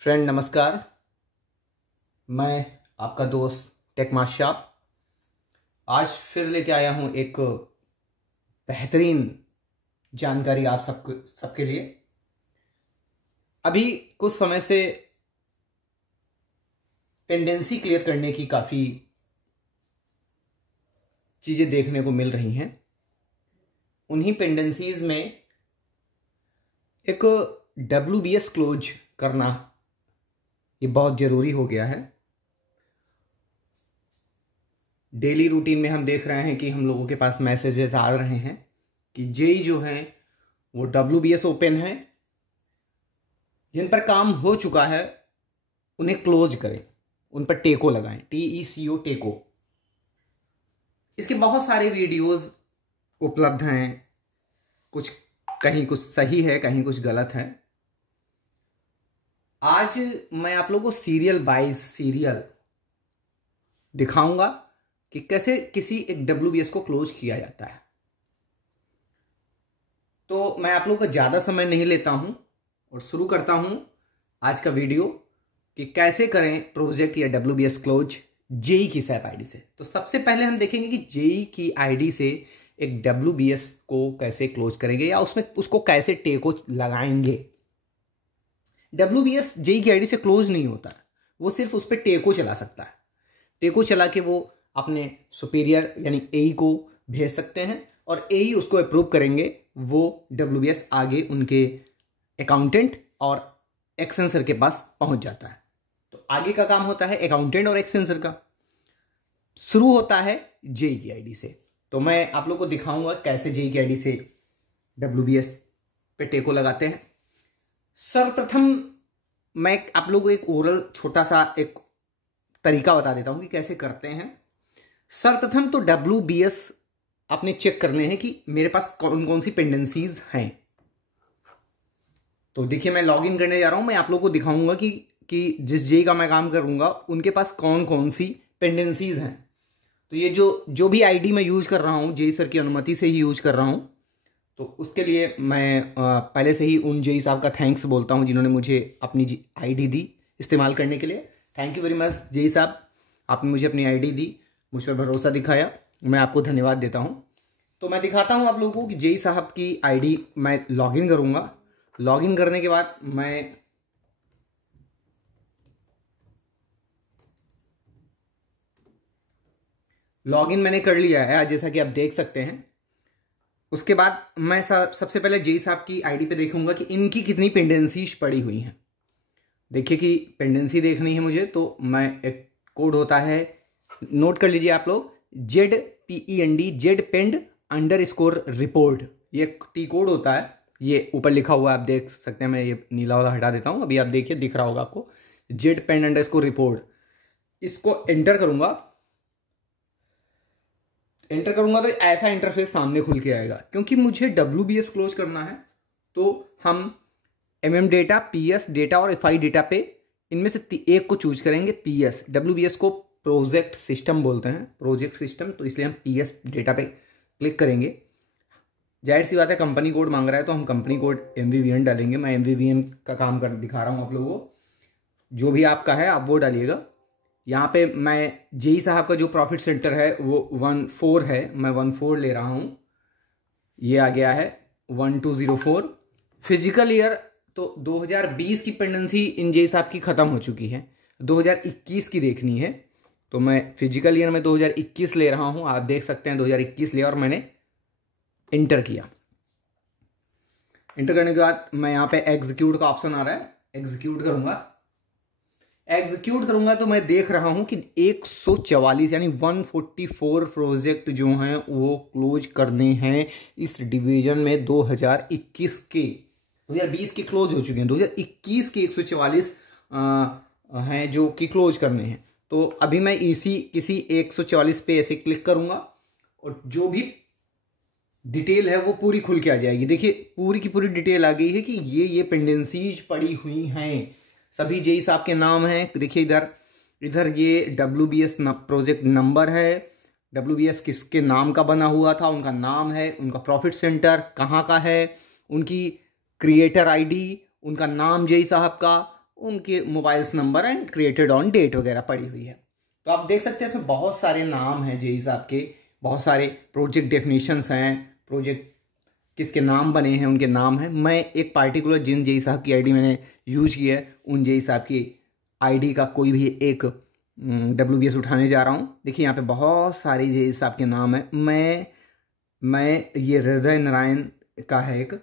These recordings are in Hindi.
फ्रेंड नमस्कार। मैं आपका दोस्त टेक मास्टर आज फिर लेके आया हूँ एक बेहतरीन जानकारी आप सबके लिए। अभी कुछ समय से पेंडेंसी क्लियर करने की काफ़ी चीज़ें देखने को मिल रही हैं। उन्हीं पेंडेंसीज में एक WBS क्लोज करना ये बहुत ज़रूरी हो गया है। डेली रूटीन में हम देख रहे हैं कि हम लोगों के पास मैसेजेस आ रहे हैं कि जेई जो है वो WBS ओपन है, जिन पर काम हो चुका है उन्हें क्लोज करें, उन पर टेको लगाएं, TECO टेको। इसके बहुत सारे वीडियोस उपलब्ध हैं, कहीं कुछ सही है, कहीं कुछ गलत है। आज मैं आप लोगों को सीरियल बाय सीरियल दिखाऊंगा कि कैसे किसी एक WBS को क्लोज किया जाता है। तो मैं आप लोगों का ज़्यादा समय नहीं लेता हूं और शुरू करता हूं आज का वीडियो कि कैसे करें प्रोजेक्ट या WBS क्लोज जेई की SAP आईडी से। तो सबसे पहले हम देखेंगे कि जेई की आईडी से एक WBS को कैसे क्लोज करेंगे या उसमें उसको कैसे टेको लगाएंगे। WBS जेई की आईडी से क्लोज नहीं होता, वो सिर्फ उस पर टेको चला सकता है। टेको चला के वो अपने सुपीरियर यानी AE को भेज सकते हैं और AE उसको अप्रूव करेंगे। वो WBS आगे उनके अकाउंटेंट और एक्सटेंसर के पास पहुंच जाता है। तो आगे का काम होता है अकाउंटेंट और एक्सटेंसर का। शुरू होता है जेई की आईडी से। तो मैं आप लोग को दिखाऊंगा कैसे जेई की आईडी से WBS पे टेको लगाते हैं। सर्वप्रथम मैं आप लोगों को एक ओरल छोटा सा एक तरीका बता देता हूं कि कैसे करते हैं। सर्वप्रथम तो WBS आपने चेक करने हैं कि मेरे पास कौन कौन सी पेंडेंसीज हैं। तो देखिए मैं लॉगिन करने जा रहा हूं। मैं आप लोगों को दिखाऊंगा कि जिस जेई का मैं काम करूंगा उनके पास कौन कौन सी पेंडेंसीज हैं। तो ये जो भी आईडी मैं यूज कर रहा हूं जेई सर की अनुमति से ही यूज कर रहा हूं। तो उसके लिए मैं पहले से ही उन जेई साहब का थैंक्स बोलता हूं जिन्होंने मुझे अपनी आईडी दी इस्तेमाल करने के लिए। Thank you very much JE साहब, आपने मुझे अपनी आईडी दी, मुझ पर भरोसा दिखाया, मैं आपको धन्यवाद देता हूं। तो मैं दिखाता हूं आप लोगों को कि जेई साहब की आईडी मैं लॉगिन करूंगा। लॉगिन करने के बाद मैं लॉगिन मैंने कर लिया है जैसा कि आप देख सकते हैं। उसके बाद मैं सबसे पहले जेई साहब की आईडी पे देखूंगा कि इनकी कितनी पेंडेंसीज पड़ी हुई हैं। देखिए कि पेंडेंसी देखनी है मुझे, तो मैं एक कोड होता है, नोट कर लीजिए आप लोग, ZPEND रिपोर्ट। ये टी कोड होता है, ये ऊपर लिखा हुआ है, आप देख सकते हैं। मैं ये नीला वाला हटा देता हूँ, अभी आप देखिए दिख रहा होगा आपको, ZPEND इसको एंटर करूंगा। एंटर करूंगा तो ऐसा इंटरफेस सामने खुल के आएगा। क्योंकि मुझे WBS क्लोज करना है तो हम MM डेटा, PS डेटा और FI डेटा पे इनमें से एक को चूज करेंगे। PS WBS को प्रोजेक्ट सिस्टम बोलते हैं, प्रोजेक्ट सिस्टम, तो इसलिए हम PS डेटा पे क्लिक करेंगे। जाहिर सी बात है कंपनी कोड मांग रहा है तो हम कंपनी कोड MVVN डालेंगे। मैं MVVN का काम कर दिखा रहा हूँ आप लोगों को, जो भी आपका है आप वो डालिएगा। यहाँ पे मैं जेई साहब का जो प्रॉफिट सेंटर है वो 14 है, मैं 14 ले रहा हूँ। ये आ गया है 1204। फिजिकल ईयर तो 2020 की पेंडेंसी इन जेई साहब की ख़त्म हो चुकी है, 2021 की देखनी है। तो मैं फिजिकल ईयर में 2021 ले रहा हूँ, आप देख सकते हैं 2021 लिया और मैंने एंटर किया। एंटर करने के बाद मैं यहाँ पे एग्जीक्यूट का ऑप्शन आ रहा है, एग्जीक्यूट करूँगा। एग्जीक्यूट करूंगा तो मैं देख रहा हूं कि 144 यानी 144 प्रोजेक्ट जो हैं वो क्लोज करने हैं इस डिवीजन में। 2020 के क्लोज हो चुके हैं, 2021 के 144 हैं जो कि क्लोज करने हैं। तो अभी मैं किसी 144 पे ऐसे क्लिक करूंगा और जो भी डिटेल है वो पूरी खुल के आ जाएगी। देखिए पूरी की पूरी डिटेल आ गई है कि ये पेंडेंसीज पड़ी हुई हैं, सभी जेई साहब के नाम हैं। देखिए इधर ये WBS प्रोजेक्ट नंबर है, WBS किसके नाम का बना हुआ था, उनका नाम है, उनका प्रॉफिट सेंटर कहाँ का है, उनकी क्रिएटर आईडी, उनका नाम जेई साहब का, उनके mobiles number and created on date वगैरह पड़ी हुई है। तो आप देख सकते हैं इसमें बहुत सारे नाम हैं जेई साहब के, बहुत सारे प्रोजेक्ट डेफिनेशंस हैं, प्रोजेक्ट किसके नाम बने हैं उनके नाम हैं। मैं एक पार्टिकुलर जिन जेई साहब की आईडी मैंने यूज की है उन जेई साहब की आईडी का कोई भी एक WBS उठाने जा रहा हूँ। देखिए यहाँ पे बहुत सारे जेई साहब के नाम हैं। मैं ये हृदय नारायण का है एक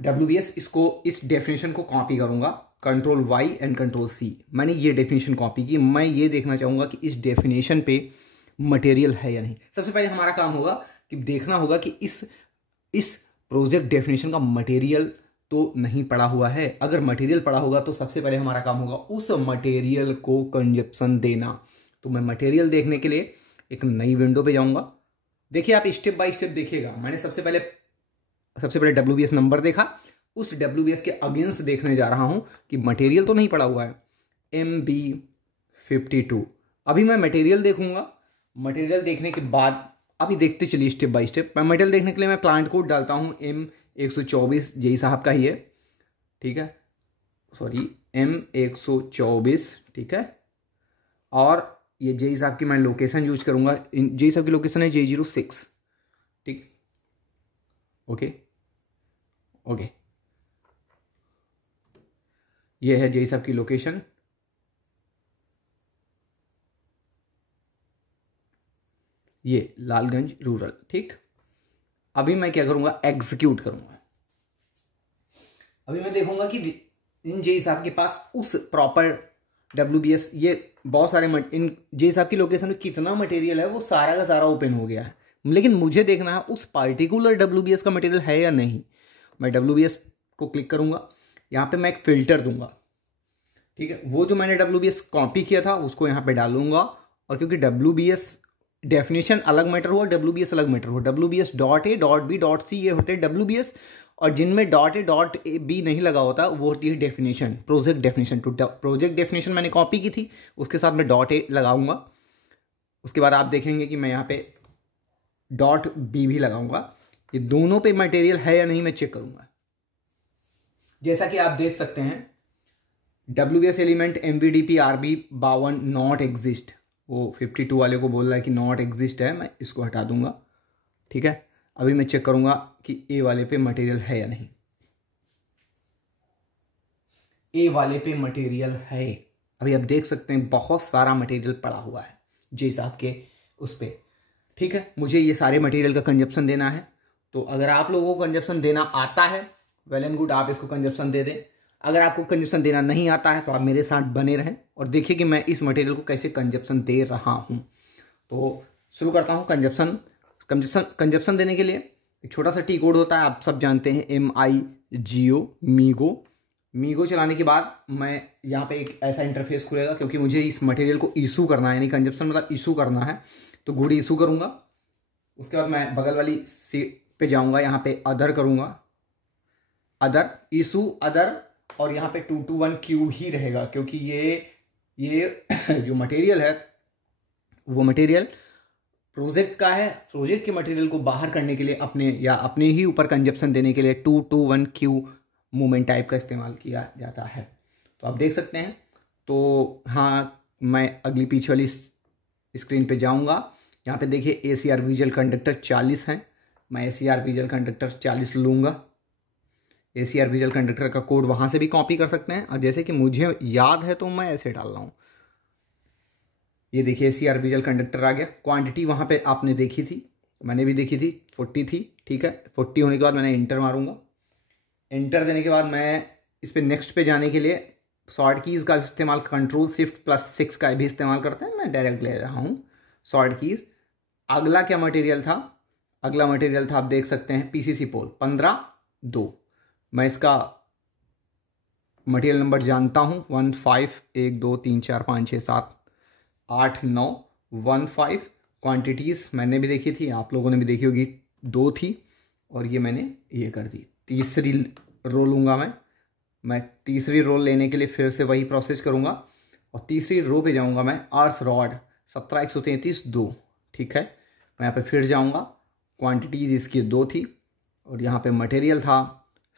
WBS, इसको इस डेफिनेशन को कॉपी करूँगा, Ctrl+Y एंड Ctrl+C। मैंने ये डेफिनेशन कॉपी की। मैं ये देखना चाहूँगा कि इस डेफिनेशन पे मटेरियल है या नहीं। सबसे पहले हमारा काम होगा कि देखना होगा कि इस प्रोजेक्ट डेफिनेशन का मटेरियल तो नहीं पड़ा हुआ है। अगर मटेरियल पड़ा होगा तो सबसे पहले हमारा काम होगा उस मटेरियल को कंजप्शन देना। तो मैं मटेरियल देखने के लिए एक नई विंडो पे जाऊँगा। देखिए आप स्टेप बाय स्टेप देखिएगा। मैंने सबसे पहले WBS नंबर देखा, उस WBS के अगेंस्ट देखने जा रहा हूं कि मटेरियल तो नहीं पड़ा हुआ है। MB52 अभी मैं मटेरियल देखूंगा। मटेरियल देखने के बाद अभी देखते चलिए स्टेप बाय स्टेप। मैं मटेरियल देखने के लिए मैं प्लांट कोड डालता हूं M124 जेई साहब का ही है, ठीक है, सॉरी M124, ठीक है। और ये जेई साहब की मैं लोकेशन यूज करूंगा। जेई साहब की लोकेशन है J06, ठीक, ओके। ये है जेई साहब की लोकेशन। ये लालगंज रूरल, ठीक। अभी मैं क्या करूंगा, एग्जीक्यूट करूंगा। अभी मैं देखूंगा कि इन जेई साहब के पास उस प्रॉपर WBS, ये बहुत सारे इन जेई साहब की लोकेशन में कितना मटेरियल है वो सारा का सारा ओपन हो गया है। लेकिन मुझे देखना है उस पार्टिकुलर WBS का मटेरियल है या नहीं। मैं WBS को क्लिक करूंगा, यहाँ पे मैं एक फिल्टर दूंगा, ठीक है। वो जो मैंने WBS कॉपी किया था उसको यहाँ पे डालूंगा। और क्योंकि WBS डेफिनेशन अलग मैटर हुआ, WBS अलग मैटर हुआ, WBS.A.B.C ये होते हैं WBS, और जिनमें .A.B नहीं लगा होता वो होती है definition, project definition. To project definition मैंने कॉपी की थी, उसके साथ मैं .A लगाऊंगा। उसके बाद आप देखेंगे कि मैं यहाँ पे .B भी लगाऊंगा। ये दोनों पे मटेरियल है या नहीं मैं चेक करूंगा। जैसा कि आप देख सकते हैं WBS element MVDP RB52 not exist, वो 52 वाले को बोल रहा है कि नॉट एग्जिस्ट है, मैं इसको हटा दूंगा, ठीक है। अभी मैं चेक करूंगा कि A वाले पे मटेरियल है या नहीं। A वाले पे मटेरियल है। अभी आप देख सकते हैं बहुत सारा मटेरियल पड़ा हुआ है जेई साहब के उस पे, ठीक है। मुझे ये सारे मटेरियल का कंजप्शन देना है। तो अगर आप लोगों को कंजप्शन देना आता है वेल एंड गुड, आप इसको कंजप्शन दे दें। अगर आपको कंजप्शन देना नहीं आता है तो आप मेरे साथ बने रहें और देखिए कि मैं इस मटेरियल को कैसे कंजप्शन दे रहा हूं। तो शुरू करता हूं कंजप्शन देने के लिए एक छोटा सा टी कोड होता है, आप सब जानते हैं, MIGO मीगो चलाने के बाद मैं यहाँ पे एक ऐसा इंटरफेस खुलेगा, क्योंकि मुझे इस मटेरियल को इशू करना है, यानी कंजप्शन मतलब इशू करना है, तो गुड इशू करूँगा। उसके बाद मैं बगल वाली सीट पे जाऊँगा, यहाँ पे अदर करूँगा, अदर इशू अदर, और यहाँ पे 221Q ही रहेगा, क्योंकि ये जो मटेरियल है वो मटेरियल प्रोजेक्ट का है। प्रोजेक्ट के मटेरियल को बाहर करने के लिए अपने ही ऊपर कंजप्शन देने के लिए 221Q मूवमेंट टाइप का इस्तेमाल किया जाता है। तो आप देख सकते हैं। तो हाँ, मैं अगली पीछे वाली स्क्रीन पे जाऊंगा। यहाँ पे देखिए ACR विजुअल कंडक्टर 40 है, मैं ACR विजुअल कंडक्टर 40 लूँगा। ACR विजुअल कंडक्टर का कोड वहाँ से भी कॉपी कर सकते हैं, और जैसे कि मुझे याद है तो मैं ऐसे डाल रहा हूँ। ये देखिए ACR विजुअल कंडक्टर आ गया। क्वांटिटी वहाँ पे आपने देखी थी, मैंने भी देखी थी, 40 थी, ठीक है। 40 होने के बाद मैंने इंटर मारूंगा। एंटर देने के बाद मैं इस पे नेक्स्ट पे जाने के लिए शॉर्ट कीज़ का इस्तेमाल, Ctrl+Shift+6 का भी इस्तेमाल करते हैं, मैं डायरेक्ट ले रहा हूँ शॉर्ट कीज़। अगला क्या मटेरियल था? अगला मटेरियल था, आप देख सकते हैं, PCC पोल 15-2। मैं इसका मटेरियल नंबर जानता हूँ, 15 1 2 3 4 5 6 7 8 9 15। क्वांटिटीज़ मैंने भी देखी थी, आप लोगों ने भी देखी होगी, 2 थी, और ये मैंने ये कर दी। तीसरी रो लूँगा मैं तीसरी रो लेने के लिए फिर से वही प्रोसेस करूँगा, और तीसरी रो पे जाऊँगा मैं, अर्थ रॉड 17-133-2, ठीक है। मैं यहाँ पे फिर जाऊँगा, क्वांटिटीज़ इसकी 2 थी, और यहाँ पे मटेरियल था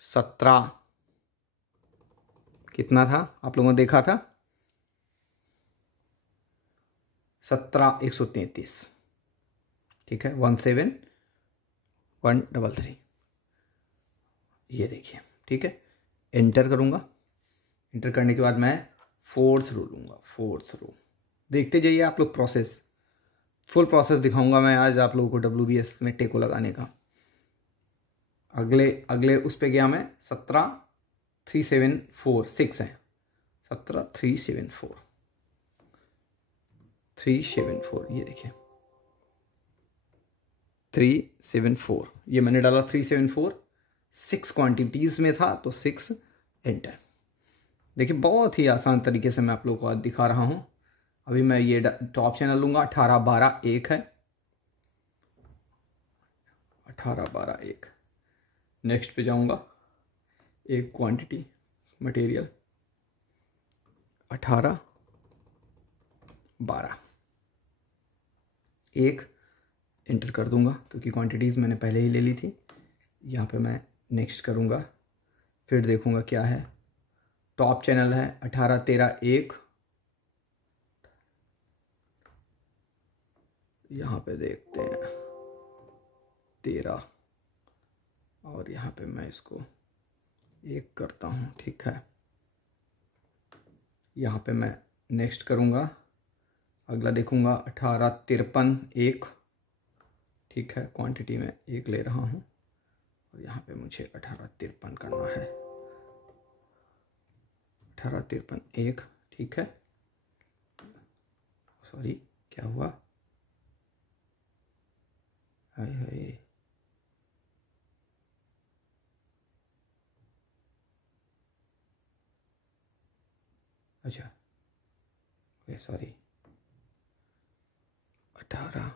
17 कितना था आप लोगों ने देखा था, 17,133, ठीक है, 17,133, ये देखिए, ठीक है। एंटर करूँगा, एंटर करने के बाद मैं फोर्थ रो लूँगा, फोर्थ रो। देखते जाइए आप लोग, प्रोसेस, फुल प्रोसेस दिखाऊंगा मैं आज आप लोगों को WBS में टेको लगाने का। अगले उस पे गया मैं, 17,374 6 है, 17,374 374, ये देखिए 374, ये मैंने डाला 374, 6 क्वांटिटीज़ में था तो 6 एंटर। देखिए बहुत ही आसान तरीके से मैं आप लोगों को आज दिखा रहा हूँ। अभी मैं ये टॉप चैनल लूँगा, 18 12 1 है, 18 12 1। नेक्स्ट पे जाऊँगा, एक क्वांटिटी मटेरियल 18 12 1 एंटर कर दूंगा क्योंकि क्वांटिटीज़ मैंने पहले ही ले ली थी। यहाँ पे मैं नेक्स्ट करूँगा, फिर देखूँगा क्या है। टॉप चैनल है 18 13 1, यहाँ पे देखते हैं 13, और यहाँ पे मैं इसको 1 करता हूँ, ठीक है। यहाँ पे मैं नेक्स्ट करूँगा, अगला देखूँगा 18 53 1, ठीक है, क्वांटिटी में 1 ले रहा हूँ और यहाँ पे मुझे 18 53 करना है, 18 53 1, ठीक है। सॉरी क्या हुआ, हाय हाय, अच्छा सॉरी, 18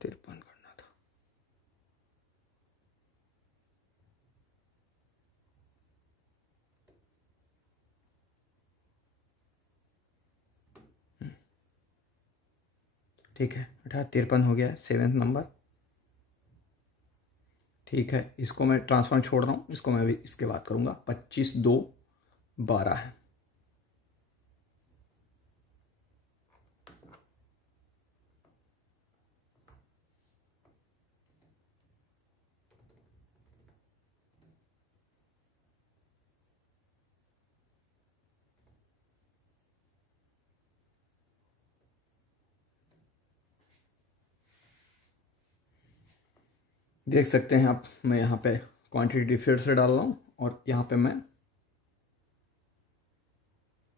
53 करना था। ठीक है, 18 53 हो गया, 7th नंबर, ठीक है। इसको मैं ट्रांसफर छोड़ रहा हूँ, इसको मैं अभी इसके बाद करूँगा। 25 2 12 है, देख सकते हैं आप। मैं यहाँ पे क्वांटिटी फिर से डाल रहा हूँ और यहाँ पे मैं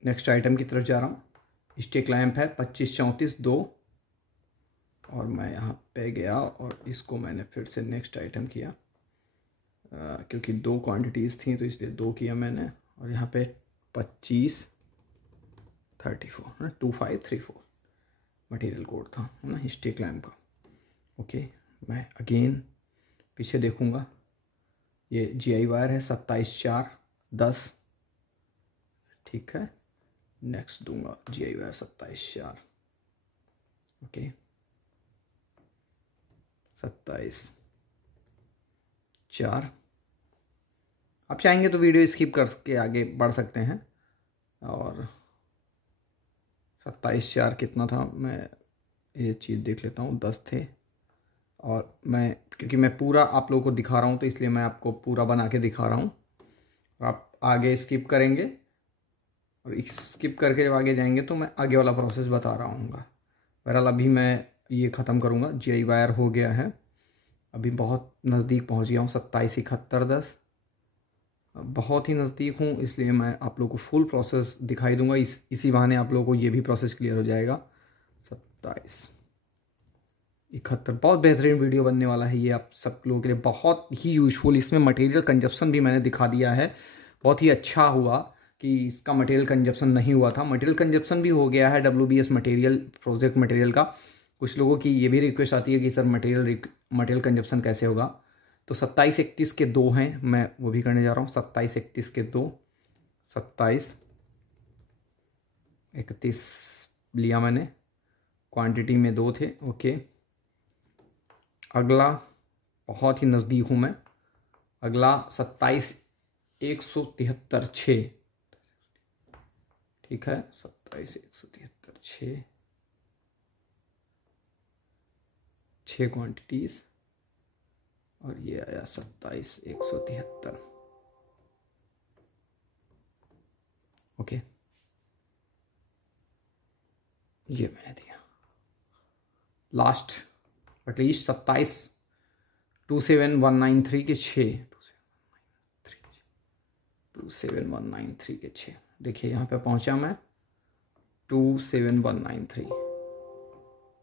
नेक्स्ट आइटम की तरफ जा रहा हूँ। स्टिक लैंप है 25 34 2, और मैं यहाँ पे गया और इसको मैंने फिर से नेक्स्ट आइटम किया, क्योंकि 2 क्वांटिटीज़ थी तो इसलिए 2 किया मैंने। और यहाँ पे 25 34 2534 मटेरियल कोड था, है ना, स्टिक लैंप का। ओके, मैं अगेन पीछे देखूँगा, ये GI वायर है 27 4 10, ठीक है। नेक्स्ट दूंगा GI वायर 27 4, ओके, 27 4। आप चाहेंगे तो वीडियो स्किप करके आगे बढ़ सकते हैं। और 27 4 कितना था, मैं ये चीज़ देख लेता हूँ, 10 थे। और मैं क्योंकि मैं पूरा आप लोगों को दिखा रहा हूँ तो इसलिए मैं आपको पूरा बना के दिखा रहा हूँ, और आप आगे स्किप करेंगे, और स्किप करके जब आगे जाएंगे तो मैं आगे वाला प्रोसेस बता रहा हूँ। बहरहाल अभी मैं ये ख़त्म करूँगा। GI वायर हो गया है, अभी बहुत नज़दीक पहुँच गया हूँ, 27 71 10, बहुत ही नज़दीक हूँ, इसलिए मैं आप लोगों को फुल प्रोसेस दिखाई दूंगा। इसी बहाने आप लोगों को ये भी प्रोसेस क्लियर हो जाएगा। 27 71, बहुत बेहतरीन वीडियो बनने वाला है ये आप सब लोगों के लिए, बहुत ही यूजफुल। इसमें मटेरियल कंजप्शन भी मैंने दिखा दिया है, बहुत ही अच्छा हुआ कि इसका मटेरियल कंजप्शन नहीं हुआ था। मटेरियल कंजप्शन भी हो गया है WBS मटेरियल, प्रोजेक्ट मटेरियल का। कुछ लोगों की ये भी रिक्वेस्ट आती है कि सर मटेरियल कंजप्शन कैसे होगा, तो 27 31 के 2 हैं, मैं वो भी करने जा रहा हूँ। 27 31 के 2, 27 31 लिया मैंने, क्वांटिटी में 2 थे, ओके। अगला बहुत ही नज़दीक हूँ मैं, अगला 27 173.6, ठीक है, 27,173.6, 6 क्वांटिटीज, और ये आया 27,173। ओके, ये मैंने दिया लास्ट बट लीस्ट 27,193 के 6, 27,193 के 6। देखिए यहाँ पे पहुँचा मैं 27,193,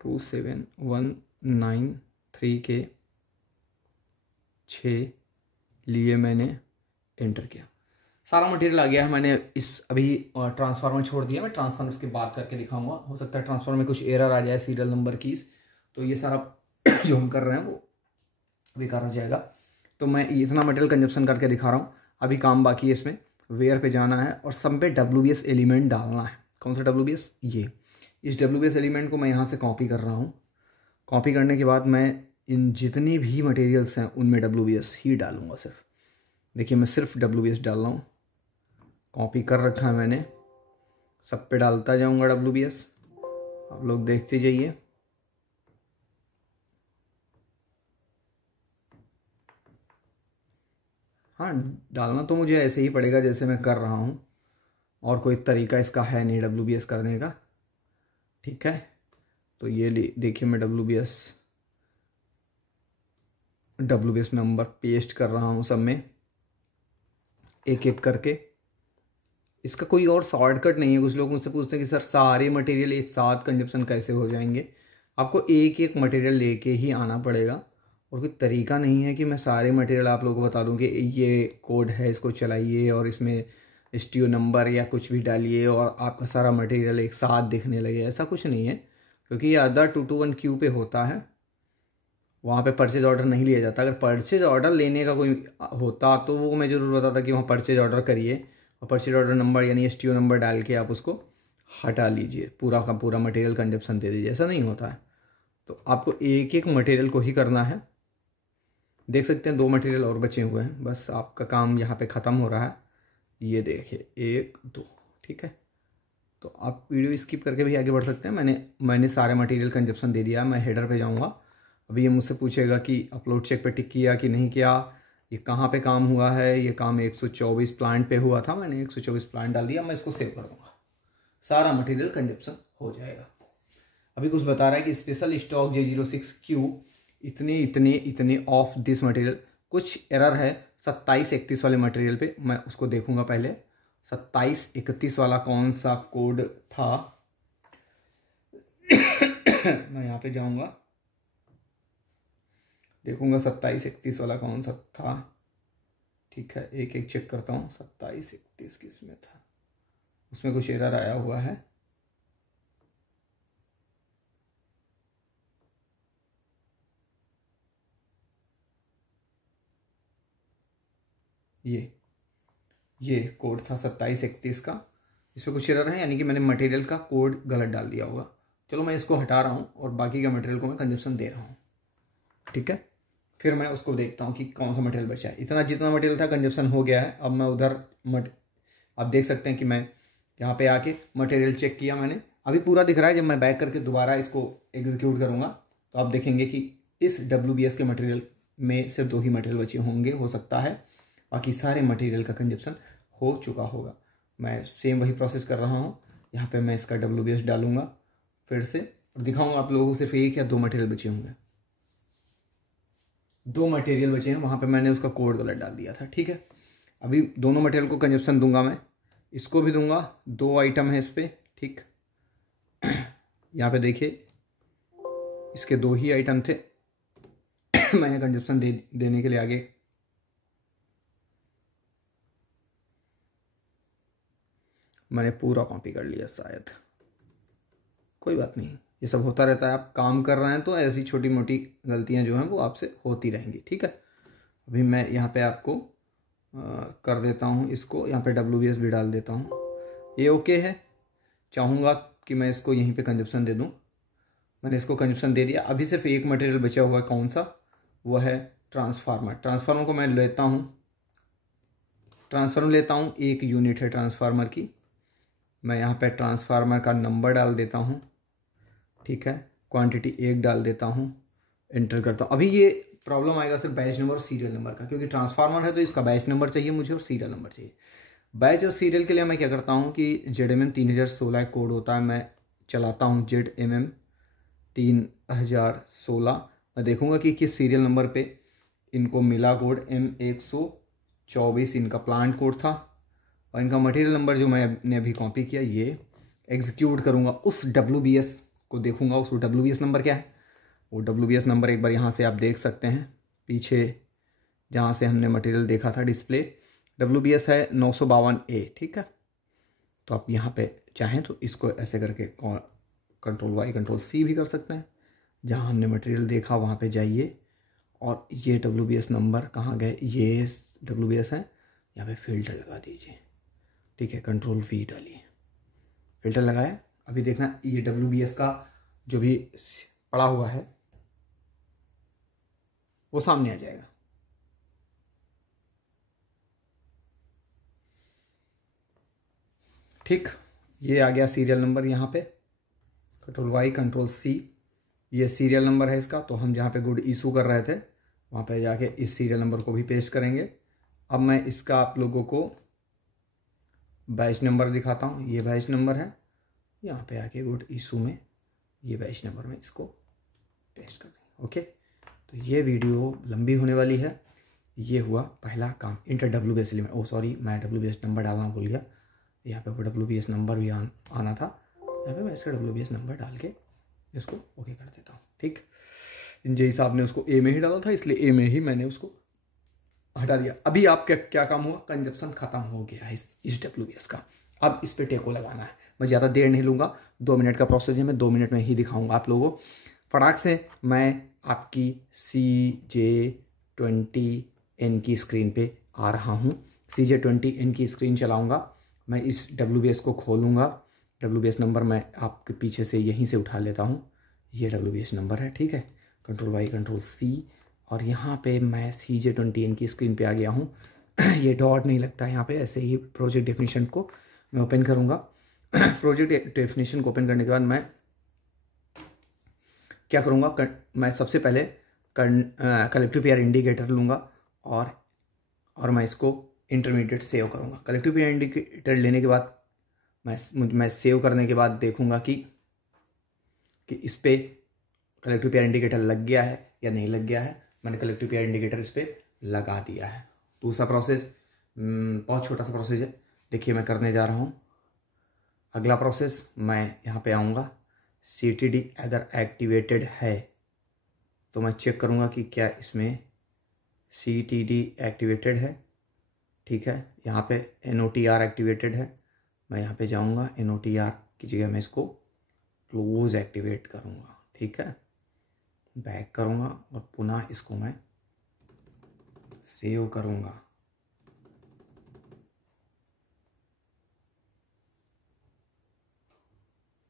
27,193 के 6 लिए मैंने एंटर किया। सारा मटेरियल आ गया है। मैंने इस अभी ट्रांसफार्मर छोड़ दिया, मैं ट्रांसफार्मर के बाद करके दिखाऊंगा। हो सकता है ट्रांसफार्मर में कुछ एरर आ जाए सीरियल नंबर कीज, तो ये सारा जो हम कर रहे हैं वो बेकार हो जाएगा। तो मैं इतना मटेरियल कंजप्शन करके दिखा रहा हूँ। अभी काम बाकी है, इसमें वेयर पे जाना है और सब पे WBS एलिमेंट डालना है। कौन सा WBS? ये इस WBS एलिमेंट को मैं यहाँ से कॉपी कर रहा हूँ। कॉपी करने के बाद मैं इन जितनी भी मटेरियल्स हैं उनमें WBS ही डालूंगा सिर्फ। देखिए मैं सिर्फ WBS डाल रहा हूँ, कॉपी कर रखा है मैंने, सब पे डालता जाऊंगा WBS। आप लोग देखते जाइए। हाँ, डालना तो मुझे ऐसे ही पड़ेगा जैसे मैं कर रहा हूँ, और कोई तरीका इसका है नहीं WBS करने का, ठीक है। तो ये देखिए मैं WBS नंबर पेस्ट कर रहा हूँ सब में, एक एक करके। इसका कोई और शॉर्टकट नहीं है। कुछ लोग मुझसे पूछते हैं कि सर सारे मटेरियल एक साथ कंजप्शन कैसे हो जाएंगे। आपको एक एक मटेरियल लेके ही आना पड़ेगा, और कोई तरीका नहीं है कि मैं सारे मटेरियल आप लोगों को बता दूं कि ये कोड है इसको चलाइए और इसमें STO नंबर या कुछ भी डालिए और आपका सारा मटेरियल एक साथ दिखने लगे। ऐसा कुछ नहीं है, क्योंकि ये अदर 221Q पे होता है, वहाँ पे परचेज ऑर्डर नहीं लिया जाता। अगर परचेज ऑर्डर लेने का कोई होता तो वो मैं ज़रूर बताता कि वहाँ परचेज ऑर्डर करिए और परचेज ऑर्डर नंबर यानी STO नंबर डाल के आप उसको हटा लीजिए, पूरा का पूरा मटेरियल कंजप्शन दे दीजिए। ऐसा नहीं होता है। तो आपको एक एक मटेरियल को ही करना है। देख सकते हैं 2 मटेरियल और बचे हुए हैं, बस आपका काम यहाँ पे ख़त्म हो रहा है। ये देखिए 1 2, ठीक है। तो आप वीडियो स्किप करके भी आगे बढ़ सकते हैं। मैंने सारे मटेरियल कंजप्शन दे दिया। मैं हेडर पे जाऊँगा। अभी ये मुझसे पूछेगा कि अपलोड चेक पे टिक किया कि नहीं किया, ये कहाँ पे काम हुआ है। ये काम 124 प्लांट पे हुआ था, मैंने 124 प्लांट डाल दिया। मैं इसको सेव कर दूँगा, सारा मटेरियल कंजप्शन हो जाएगा। अभी कुछ बता रहा है कि स्पेशल स्टॉक J06Q इतने ऑफ दिस मटेरियल, कुछ एरर है 2731 वाले मटेरियल पे। मैं उसको देखूंगा पहले। 2731 वाला कौन सा कोड था मैं यहाँ पे जाऊंगा, देखूंगा 2731 वाला कौन सा था। ठीक है, एक एक चेक करता हूँ। 2731 किस में था, उसमें कुछ एरर आया हुआ है। ये कोड था 2731 का, इसमें कुछ एरर है, यानी कि मैंने मटेरियल का कोड गलत डाल दिया होगा। चलो मैं इसको हटा रहा हूँ और बाकी का मटेरियल को मैं कंजप्शन दे रहा हूँ, ठीक है। फिर मैं उसको देखता हूँ कि कौन सा मटेरियल बचा है। इतना जितना मटेरियल था कंजप्शन हो गया है। अब मैं उधर आप देख सकते हैं कि मैं यहाँ पे आके मटेरियल चेक किया मैंने, अभी पूरा दिख रहा है। जब मैं बैक करके दोबारा इसको एग्जीक्यूट करूँगा तो आप देखेंगे कि इस WBS के मटेरियल में सिर्फ 2 ही मटेरियल बचे होंगे, हो सकता है बाकी सारे मटेरियल का कंजप्शन हो चुका होगा। मैं सेम वही प्रोसेस कर रहा हूँ। यहाँ पे मैं इसका WBS डालूंगा फिर से और दिखाऊंगा आप लोगों को। सिर्फ 1 या 2 मटेरियल बचे होंगे, 2 मटेरियल बचे हैं, वहाँ पे मैंने उसका कोड गलत डाल दिया था, ठीक है। अभी दोनों मटेरियल को कंजप्शन दूंगा मैं, इसको भी दूंगा। 2 आइटम है इस पर, ठीक। यहाँ पे देखिए इसके 2 ही आइटम थे मैंने कंजप्शन देने के लिए आगे मैंने पूरा कॉपी कर लिया शायद, कोई बात नहीं, ये सब होता रहता है। आप काम कर रहे हैं तो ऐसी छोटी मोटी गलतियां जो हैं वो आपसे होती रहेंगी, ठीक है। अभी मैं यहाँ पे आपको कर देता हूँ इसको, यहाँ पे WBS भी डाल देता हूँ। ये ओके है। चाहूँगा कि मैं इसको यहीं पे कंजप्शन दे दूँ, मैंने इसको कंजप्शन दे दिया। अभी सिर्फ 1 मटेरियल बचा हुआ है, कौन सा? वो है ट्रांसफार्मर। ट्रांसफार्मर को मैं लेता हूँ, ट्रांसफार्मर लेता हूँ, 1 यूनिट है ट्रांसफार्मर की। मैं यहाँ पे ट्रांसफार्मर का नंबर डाल देता हूँ, ठीक है, क्वांटिटी 1 डाल देता हूँ, एंटर करता हूँ। अभी ये प्रॉब्लम आएगा सिर्फ बैच नंबर और सीरियल नंबर का, क्योंकि ट्रांसफार्मर है तो इसका बैच नंबर चाहिए मुझे और सीरियल नंबर चाहिए। बैच और सीरियल के लिए मैं क्या करता हूँ कि ZMM 3016 कोड होता है, मैं चलाता हूँ ZMM 3016। मैं देखूँगा कि किस सीरियल नंबर पे इनको मिला कोड। M124 इनका प्लांट कोड था और इनका मटेरियल नंबर जो मैंने अभी कॉपी किया, ये एग्जीक्यूट करूँगा। उस WBS को देखूँगा, उसको WBS नंबर क्या है, वो WBS नंबर एक बार यहाँ से आप देख सकते हैं, पीछे जहाँ से हमने मटेरियल देखा था डिस्प्ले, WBS है 952A, ठीक है। तो आप यहाँ पे चाहें तो इसको ऐसे करके Ctrl+Y Ctrl+C भी कर सकते हैं। जहाँ हमने मटेरियल देखा वहाँ पे जाइए और ये WBS नंबर कहाँ गए, ये WBS है, यहाँ पे फ़िल्टर लगा दीजिए, ठीक है, Ctrl+V डालिए, फ़िल्टर लगाया। अभी देखना ये WBS का जो भी पड़ा हुआ है वो सामने आ जाएगा। ठीक, ये आ गया सीरियल नंबर यहाँ पे, Ctrl+Y Ctrl+C, ये सीरियल नंबर है इसका। तो हम जहाँ पे गुड इशू कर रहे थे वहाँ पे जाके इस सीरियल नंबर को भी पेस्ट करेंगे। अब मैं इसका आप लोगों को बैच नंबर दिखाता हूँ, ये बैच नंबर है, यहाँ पे आके गुड इशू में ये बैच नंबर में इसको पेस्ट कर देंगे। ओके, तो ये वीडियो लंबी होने वाली है। ये हुआ पहला काम, inter WBS element. Oh sorry, मैं WBS नंबर डालना भूल गया, यहाँ पे वो WBS नंबर भी आना था। यहाँ पे मैं इसका WBS नंबर डाल के इसको ओके कर देता हूँ। ठीक, जय साहब ने उसको A में ही डाला था, इसलिए A में ही मैंने उसको हटा दिया। अभी आप क्या काम हुआ, कंजप्शन खत्म हो गया है इस WBS का। अब इस पे टेको लगाना है। मैं ज़्यादा देर नहीं लूँगा, 2 मिनट का प्रोसेस है, मैं 2 मिनट में ही दिखाऊंगा आप लोगों को। फटाक से मैं आपकी CJ20N की स्क्रीन पे आ रहा हूँ। CJ20N की स्क्रीन चलाऊँगा, मैं इस WBS को खोलूँगा। WBS नंबर मैं आपके पीछे से यहीं से उठा लेता हूँ, ये WBS नंबर है, ठीक है। Ctrl+Y Ctrl+C और यहाँ पे मैं CJ20N की स्क्रीन पे आ गया हूँ। ये डॉट नहीं लगता है यहाँ पे, ऐसे ही प्रोजेक्ट डेफिनेशन को मैं ओपन करूँगा। प्रोजेक्ट डेफिनेशन को ओपन करने के बाद मैं क्या करूँगा, मैं सबसे पहले कलेक्टिव पेयर इंडिकेटर लूँगा और मैं इसको इंटरमीडिएट सेव करूँगा। कलेक्टिव पेयर इंडिकेटर लेने के बाद मैं सेव करने के बाद देखूँगा कि इस पर कलेक्टिव पेयर इंडिकेटर लग गया है या नहीं लग गया है। मैंने कलेक्टिव पेयर इंडिकेटर इस पर लगा दिया है। दूसरा प्रोसेस बहुत छोटा सा प्रोसेस है, देखिए मैं करने जा रहा हूँ। अगला प्रोसेस, मैं यहाँ पे आऊँगा, CTD अगर एक्टिवेटेड है तो मैं चेक करूँगा कि क्या इसमें CTD एक्टिवेटेड है, ठीक है। यहाँ पे NOTR एक्टिवेटेड है, मैं यहाँ पे जाऊँगा, NOTR की जगह मैं इसको क्लोज एक्टिवेट करूँगा, ठीक है। बैक करूँगा और पुनः इसको मैं सेव करूँगा।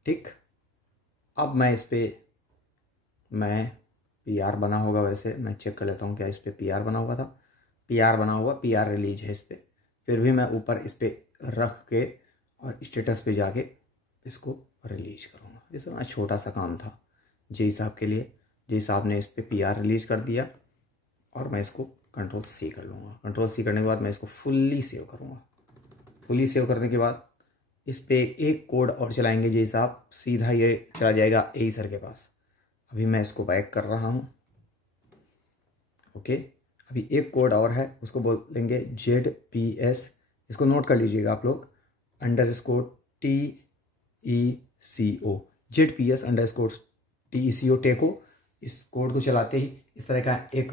ठीक, अब मैं इस पे मैं PR बना होगा, वैसे मैं चेक कर लेता हूँ क्या इस पे PR बना हुआ था। PR बना हुआ, PR रिलीज है इस पर। फिर भी मैं ऊपर इस पर रख के और स्टेटस पे जाके इसको रिलीज करूँगा। इतना छोटा सा काम था जय साहब के लिए। जय साहब ने इस पर PR रिलीज कर दिया और मैं इसको Ctrl+C कर लूँगा। Ctrl+C करने के बाद मैं इसको फुल्ली सेव करूँगा। फुल्ली सेव करने के बाद इस पे एक कोड और चलाएंगे जय साहब, सीधा ये चला जाएगा AE सर के पास। अभी मैं इसको बैक कर रहा हूँ। ओके, अभी एक कोड और है, उसको बोलेंगे ZPS, इसको नोट कर लीजिएगा आप लोग, _TECO, ZPS_TECO टेको। इस कोड को चलाते ही इस तरह का एक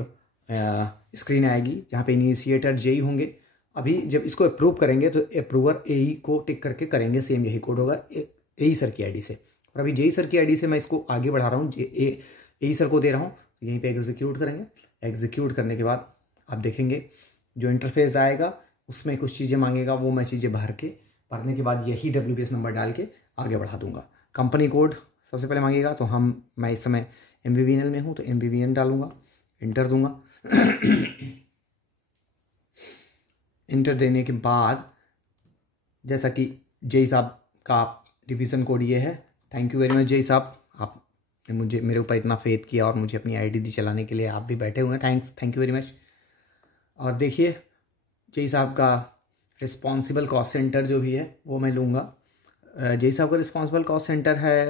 स्क्रीन आएगी जहाँ पे इनिशिएटर जेई होंगे। अभी जब इसको अप्रूव करेंगे तो अप्रूवर AE को टिक करके करेंगे, सेम यही कोड होगा AE सर की आईडी से। और अभी जेई सर की आईडी से मैं इसको आगे बढ़ा रहा हूँ, AE सर को दे रहा हूँ, तो यहीं पे एग्जीक्यूट करेंगे। एग्जीक्यूट करने के बाद आप देखेंगे जो इंटरफेस आएगा उसमें कुछ चीज़ें मांगेगा, वो मैं चीज़ें भरने के बाद यही WBS नंबर डाल के आगे बढ़ा दूंगा। कंपनी कोड सबसे पहले मांगेगा, तो मैं इस समय MVVNL में हूँ तो MVVN डालूंगा, इंटर दूंगा। इंटर देने के बाद जैसा कि जय साहब का डिवीज़न कोड ये है। थैंक यू वेरी मच जय साहब, आपने मुझे मेरे ऊपर इतना फेथ किया और मुझे अपनी आईडी दी चलाने के लिए। आप भी बैठे हुए हैं, थैंक यू वेरी मच। और देखिए जय साहब का रिस्पॉन्सिबल कॉस्ट सेंटर जो भी है वो मैं लूँगा। जय साहब का रिस्पॉन्सिबल कॉस्ट सेंटर है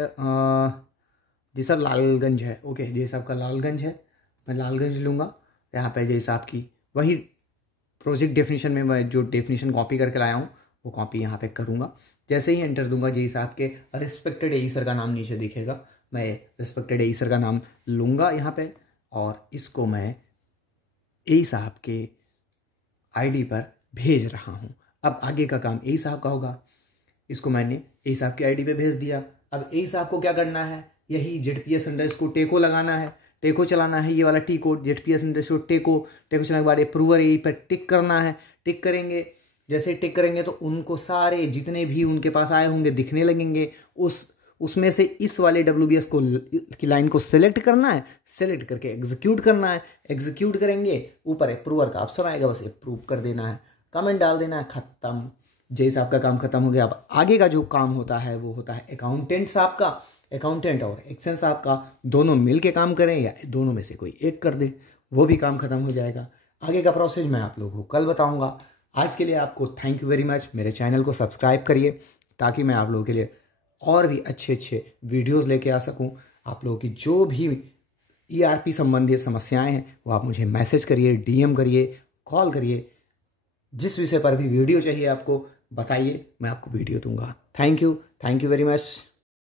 जय साहब लालगंज है। ओके, जय साहब का लालगंज है, मैं लालगंज लूँगा। यहाँ पे जय साहब की वही प्रोजेक्ट डेफिनेशन में मैं जो डेफिनेशन कॉपी करके लाया हूँ वो कॉपी यहाँ पे करूँगा। जैसे ही एंटर दूंगा जय साहब के रिस्पेक्टेड एई सर का नाम नीचे दिखेगा, मैं रिस्पेक्टेड एई सर का नाम लूँगा यहाँ पे और इसको मैं एई साहब के आईडी पर भेज रहा हूँ। अब आगे का काम एई साहब का होगा। इसको मैंने एई साहब की आईडी पे भेज दिया। अब एई साहब को क्या करना है, यही ZPS_ टेको लगाना है, टेको चलाना है, ये वाला टी कोड ZPS_ टेको चलाने के बाद अप्रूवर एई पर टिक करना है। टिक करेंगे, जैसे टिक करेंगे तो उनको सारे जितने भी उनके पास आए होंगे दिखने लगेंगे। उसमें से इस वाले WBS को की लाइन को सिलेक्ट करना है, सिलेक्ट करके एग्जीक्यूट करना है। एग्जीक्यूट करेंगे, ऊपर अप्रूवर का ऑप्शन आएगा, बस अप्रूव कर देना है, कमेंट डाल देना है, खत्म। जय साहब का काम खत्म हो गया। अब आगे का जो काम होता है वो होता है अकाउंटेंट साहब का। अकाउंटेंट और एक्शन साहब का दोनों मिल के काम करें या दोनों में से कोई एक कर दे, वो भी काम खत्म हो जाएगा। आगे का प्रोसेस मैं आप लोगों को कल बताऊंगा। आज के लिए आपको थैंक यू वेरी मच। मेरे चैनल को सब्सक्राइब करिए ताकि मैं आप लोगों के लिए और भी अच्छे वीडियोस लेके आ सकूं। आप लोगों की जो भी ERP संबंधित समस्याएं हैं वो आप मुझे मैसेज करिए, DM करिए, कॉल करिए। जिस विषय पर भी वीडियो चाहिए आपको बताइए, मैं आपको वीडियो दूंगा। Thank you very much.